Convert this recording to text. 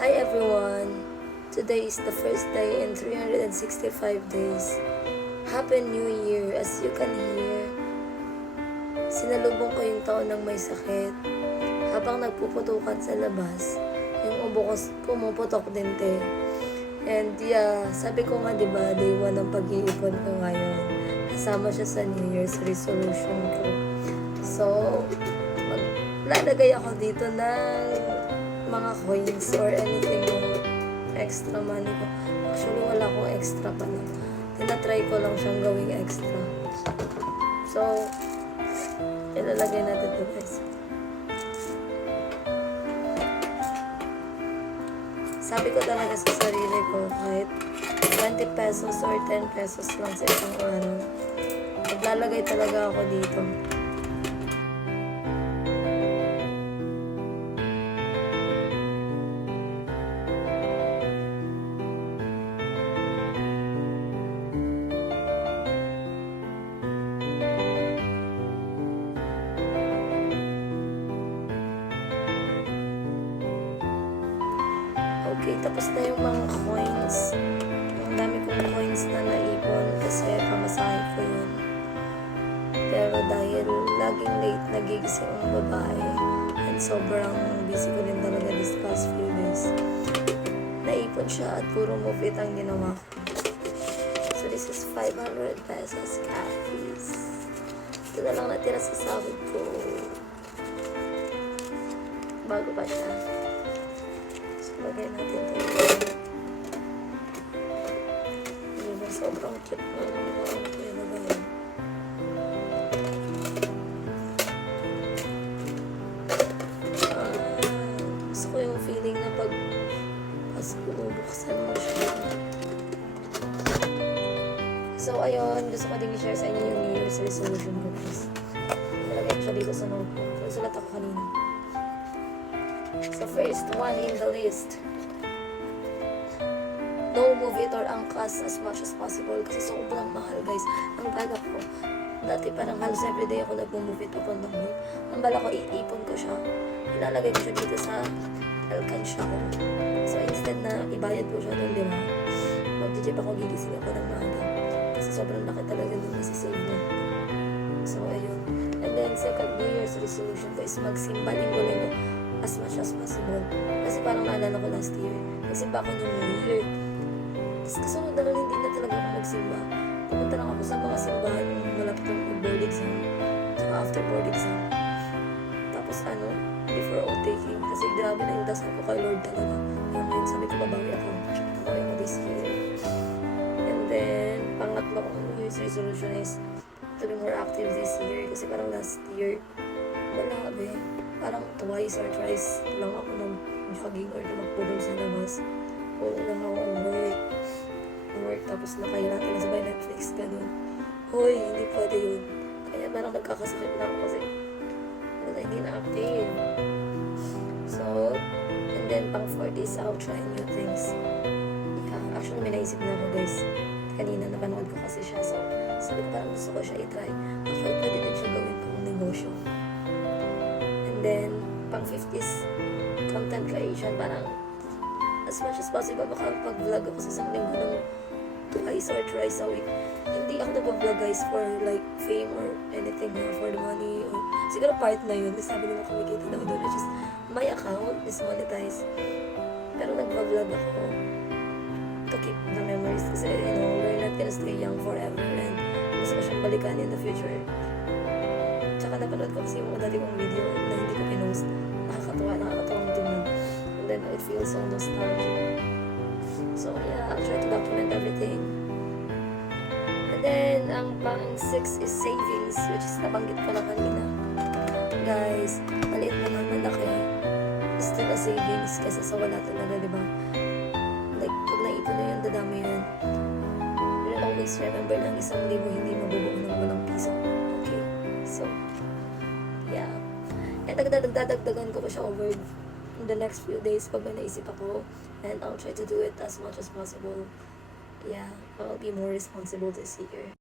Hi everyone! Today is the first day in 365 days. Happy New Year! As you can hear, sinalubong ko yung taon ng may sakit. Habang nagpuputukan sa labas, yung ubo ko pumuputok din te. And yeah, sabi ko nga diba, day 1 ng pag-iipon ko ngayon. Kasama siya sa New Year's resolution ko. So, maglalagay ako dito ng mga coins or anything extra money ko. Actually, wala akong extra pa lang. Tinatry ko lang siyang gawing extra. So, ilalagay natin ito guys. Sabi ko talaga sa sarili ko, kahit 20 pesos or 10 pesos lang sa isang araw, maglalagay talaga ako dito. Okay, tapos na yung mga coins. Ang dami kong coins na naipon kasi pamasahe ko yun. Pero dahil laging late nagigising ang babae and sobrang busy ko rin talaga this past few days, naipon siya at puro move it ang ginawa ko. So this is 500 pesos cash. Ito na lang natira sa sahod ko. Bago pa siya. Lagay natin ito. Diba, sobrang cute na naman ako ilagay. Gusto ko yung feeling na pag bubuksan mo siya. So, ayun. Gusto ko din i-share sa inyo yung New Year's resolution ko. Nilagay ko siya dito sa notebook. Nagsulat ako kanina. So, first one in the list. No move it or angkas as much as possible kasi sobrang mahal guys. Ang bala ko, dati parang halos everyday ako nag-move it papuntang mall. Ang bala ko, iipon ko siya. Ilalagay ko siya dito sa alkansya ko. So, instead na ibayad ko siya doon, di ba? Mag-jeep ako, gigising ako ng maaga. Kasi sobrang laki talaga nung masisave niya. So, ayun. And then, second New Year's resolution ko is magsimba linggo-linggo as much as possible. Kasi parang naalala ko last year, nagsimba ako ng New Year. Tapos kasunod na lang hindi na talaga ako nagsimba. Pumunta lang ako sa mga simbahan malapit ng board exam, tsaka after board exam. Tapos before all-taking, kasi grabe na yung dasal ko kay Lord talaga. Kaya ngayon sabi ko, babawi ako this year. And then, pangatlo kong New Year's resolution is to be more active this year. Kasi parang last year, wala be. Parang twice or thrice lang ako nag-jogging or tumakbo doon sa labas. Wala lang ako work tapos nakahilat na sabay Netflix, ganun. Hoy, hindi pwede yun. Kaya parang nagkakasakit na ako kasi wala, hindi na active. So, and then pang 4 days, I'll try new things. Yeah, actually may naisip na ako guys. Kanina napanood ko kasi siya. So, sabi ko parang gusto ko siya i-try. Actually, pwede din siya gawin kong negosyo. Then, pang 50s, content creation, parang as much as possible, makapag-vlog ako sa isang linggo ng twice or thrice a week. Hindi ako nag-vlog guys for like fame or anything or for the money or siguro part na yun. Sabi nila kumikita daw doon, which is my account is monetized. Pero nag-vlog ako to keep the memories kasi we're not gonna stay young forever and gusto ko siyang balikan in the future. Tsaka napanood ko kasi yung dati kong video na hindi ko pinost. Nakakatawang tingnan. And then it feels so nostalgic. So yeah, I'll try to document everything. And then, ang pang-6 is savings, which is nabanggit ko na kanina. Guys, maliit mo naman malaki. Still a savings kasi sa wala talaga, di ba? Like, pag naipon na yun, dadami yun. But always remember na ang 1,000 hindi mabubuo ng walang piso. Okay? So, yeah. And dagdadagan ko pa siya over in the next few days pag may naisip ako. And I'll try to do it as much as possible. Yeah, I'll be more responsible this year.